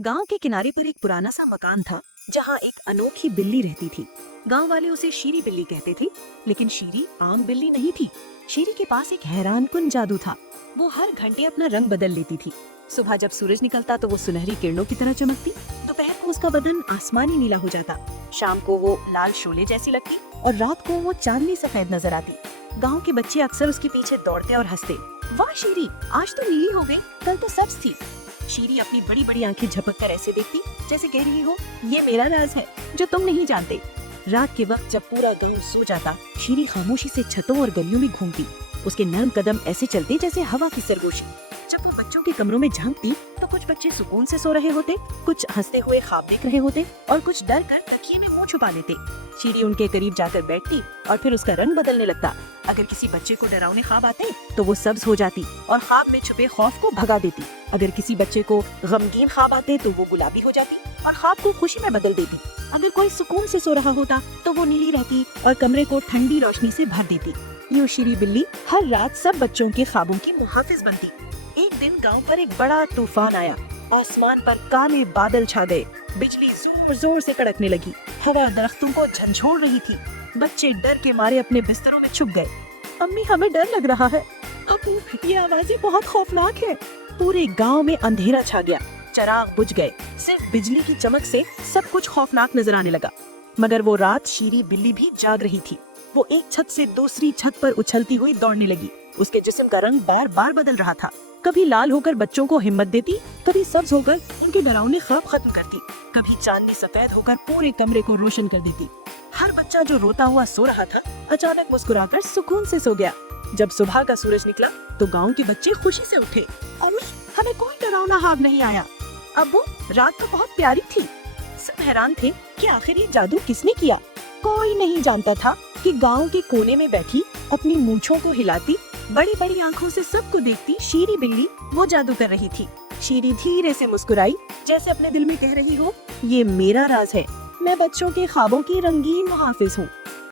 गांव के किनारे पर एक पुराना सा मकान था जहां एक अनोखी बिल्ली रहती थी। गांव वाले उसे शीरी बिल्ली कहते थे, लेकिन शीरी आम बिल्ली नहीं थी। शीरी के पास एक हैरानकुन जादू था। वो हर घंटे अपना रंग बदल लेती थी। सुबह जब सूरज निकलता तो वो सुनहरी किरणों की तरह चमकती, दोपहर को उसका बदन आसमानी नीला हो जाता, शाम को वो लाल शोले जैसी लगती और रात को वो चांदनी सफेद नजर आती। गांव के बच्चे अक्सर उसके पीछे दौड़ते और हंसते, वाह शीरी, आज तो नीली हो गई, कल तो सब्ज थी। शीरी अपनी बड़ी बड़ी आंखें झपक कर ऐसे देखती जैसे कह रही हो, ये मेरा राज है जो तुम नहीं जानते। रात के वक्त जब पूरा गांव सो जाता, शीरी खामोशी से छतों और गलियों में घूमती। उसके नरम कदम ऐसे चलते जैसे हवा की सरगोशी। जब वो बच्चों के कमरों में झांकती तो कुछ बच्चे सुकून से सो रहे होते, कुछ हंसते हुए ख्वाब देख रहे होते और कुछ डर कर तकिए में मुंह छुपा लेते। शीरी उनके करीब जाकर बैठती और फिर उसका रंग बदलने लगता। अगर किसी बच्चे को डरावने ख्वाब आते तो वो सब्ज हो जाती और ख्वाब में छुपे खौफ को भगा देती। अगर किसी बच्चे को गमगीन ख्वाब आते तो वो गुलाबी हो जाती और ख्वाब को खुशी में बदल देती। अगर कोई सुकून से सो रहा होता तो वो नीली रहती और कमरे को ठंडी रोशनी से भर देती। यूं शीरी बिल्ली हर रात सब बच्चों के ख्वाबों की मुहाफिज बनती। एक दिन गांव पर एक बड़ा तूफान आया। आसमान पर काले बादल छा गए, बिजली जोर जोर से कड़कने लगी, हवा दरख्तों को झंझोड़ रही थी। बच्चे डर के मारे अपने बिस्तरों में छुप गए। अम्मी, हमें डर लग रहा है। अबू, ये आवाजें बहुत खौफनाक है। पूरे गांव में अंधेरा छा गया, चिराग बुझ गए, सिर्फ बिजली की चमक से सब कुछ खौफनाक नजर आने लगा। मगर वो रात शीरी बिल्ली भी जाग रही थी। वो एक छत से दूसरी छत पर उछलती हुई दौड़ने लगी। उसके जिस्म का रंग बार बार बदल रहा था, कभी लाल होकर बच्चों को हिम्मत देती, कभी सब्ज होकर उनके डरावने ख्वाब खत्म करती, कभी चांदनी सफेद होकर पूरे कमरे को रोशन कर देती। हर बच्चा जो रोता हुआ सो रहा था अचानक मुस्कुराकर सुकून से सो गया। जब सुबह का सूरज निकला तो गांव के बच्चे खुशी से उठे। अम्मी, हमें कोई डरावना ख्वाब नहीं आया। अब्बू, रात तो बहुत प्यारी थी। सब हैरान थे कि आखिर ये जादू किसने किया। कोई नहीं जानता था कि गांव के कोने में बैठी अपनी मूंछों को हिलाती, बड़ी बड़ी आंखों से सबको देखती शीरी बिल्ली वो जादू कर रही थी। शीरी धीरे से मुस्कुराई, जैसे अपने दिल में कह रही हो, ये मेरा राज है, मैं बच्चों के ख्वाबों की रंगीन मुहाफिज हूँ।